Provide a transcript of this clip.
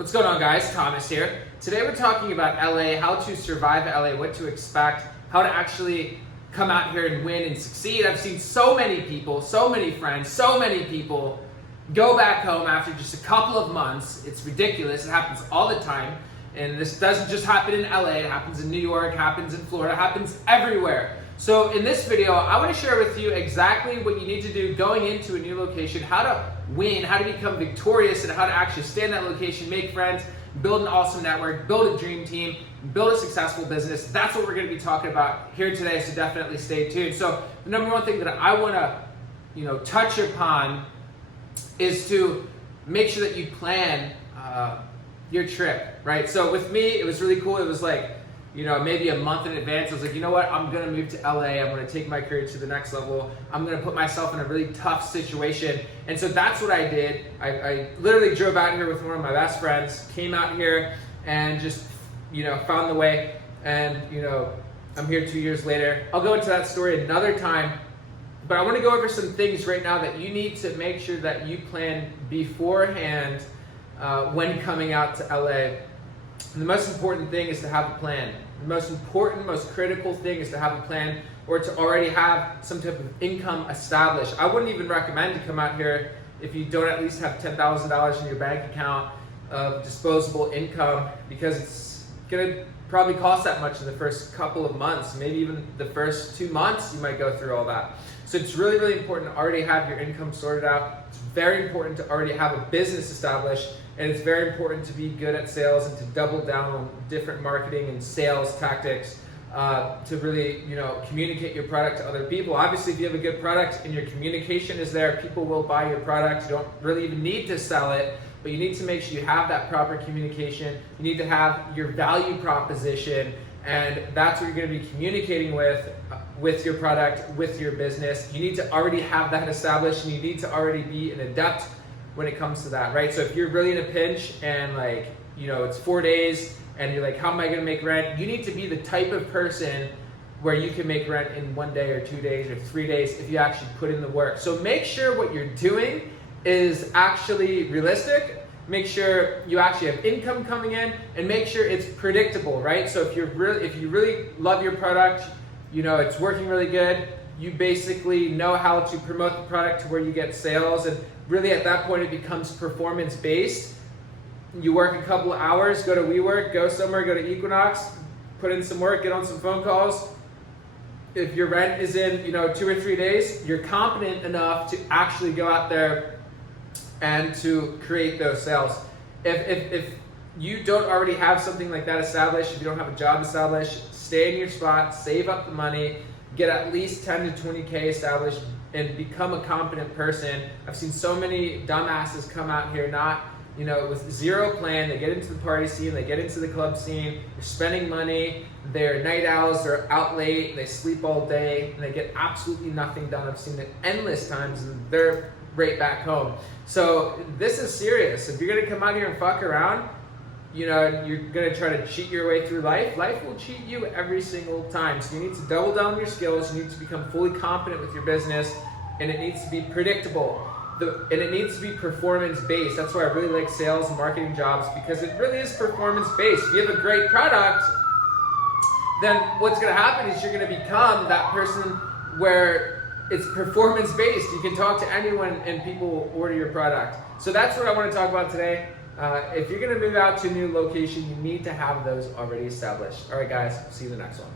What's going on, guys? Thomas here. Today we're talking about LA, how to survive LA, what to expect, how to actually come out here and win and succeed. I've seen so many people, so many friends, so many people go back home after just a couple of months. It's ridiculous. It happens all the time. And this doesn't just happen in LA, it happens in New York, happens in Florida, happens everywhere. So in this video, I want to share with you exactly what you need to do going into a new location, how to win, how to become victorious, and how to actually stay in that location, make friends, build an awesome network, build a dream team, build a successful business. That's what we're going to be talking about here today, so definitely stay tuned. So the number one thing that I want to touch upon is to make sure that you plan your trip, right? So with me, it was really cool. It was like, maybe a month in advance. I was like, you know what? I'm going to move to LA. I'm going to take my career to the next level. I'm going to put myself in a really tough situation. And so that's what I did. I literally drove out here with one of my best friends, came out here and just, found the way. And, I'm here 2 years later. I'll go into that story another time. But I want to go over some things right now that you need to make sure that you plan beforehand when coming out to LA. And the most important thing is to have a plan. The most important, most critical thing is to have a plan or to already have some type of income established. I wouldn't even recommend to come out here if you don't at least have $10,000 in your bank account of disposable income, because it's going to probably cost that much in the first couple of months. Maybe even the first 2 months you might go through all that. So it's really, really important to already have your income sorted out. It's very important to already have a business established. And it's very important to be good at sales and to double down on different marketing and sales tactics to really, communicate your product to other people. Obviously, if you have a good product and your communication is there, people will buy your product. You don't really even need to sell it, but you need to make sure you have that proper communication. You need to have your value proposition, and that's what you're going to be communicating with your product, with your business. You need to already have that established, and you need to already be an adept when it comes to that, right? So if you're really in a pinch and it's 4 days and you're like, how am I gonna make rent? You need to be the type of person where you can make rent in 1 day or 2 days or 3 days if you actually put in the work. So make sure what you're doing is actually realistic. Make sure you actually have income coming in, and make sure it's predictable, right? So if you really love your product, it's working really good, you basically know how to promote the product to where you get sales, and really at that point it becomes performance based. You work a couple of hours, go to WeWork, go somewhere, go to Equinox, put in some work, get on some phone calls. If your rent is in 2 or 3 days, you're confident enough to actually go out there and to create those sales. If you don't already have something like that established, if you don't have a job established, stay in your spot, save up the money, get at least 10 to 20K established, and become a competent person. I've seen so many dumbasses come out here with zero plan. They get into the party scene, they get into the club scene, they're spending money, they're night owls, they're out late, they sleep all day, and they get absolutely nothing done. I've seen it endless times, and they're right back home. So this is serious. If you're gonna come out here and fuck around, you're gonna try to cheat your way through life. Life will cheat you every single time. So you need to double down on your skills. You need to become fully confident with your business, and it needs to be predictable. And it needs to be performance-based. That's why I really like sales and marketing jobs, because it really is performance-based. If you have a great product, then what's gonna happen is you're gonna become that person where it's performance-based. You can talk to anyone and people will order your product. So that's what I wanna talk about today. If you're gonna move out to a new location, you need to have those already established. All right, guys, see you in the next one.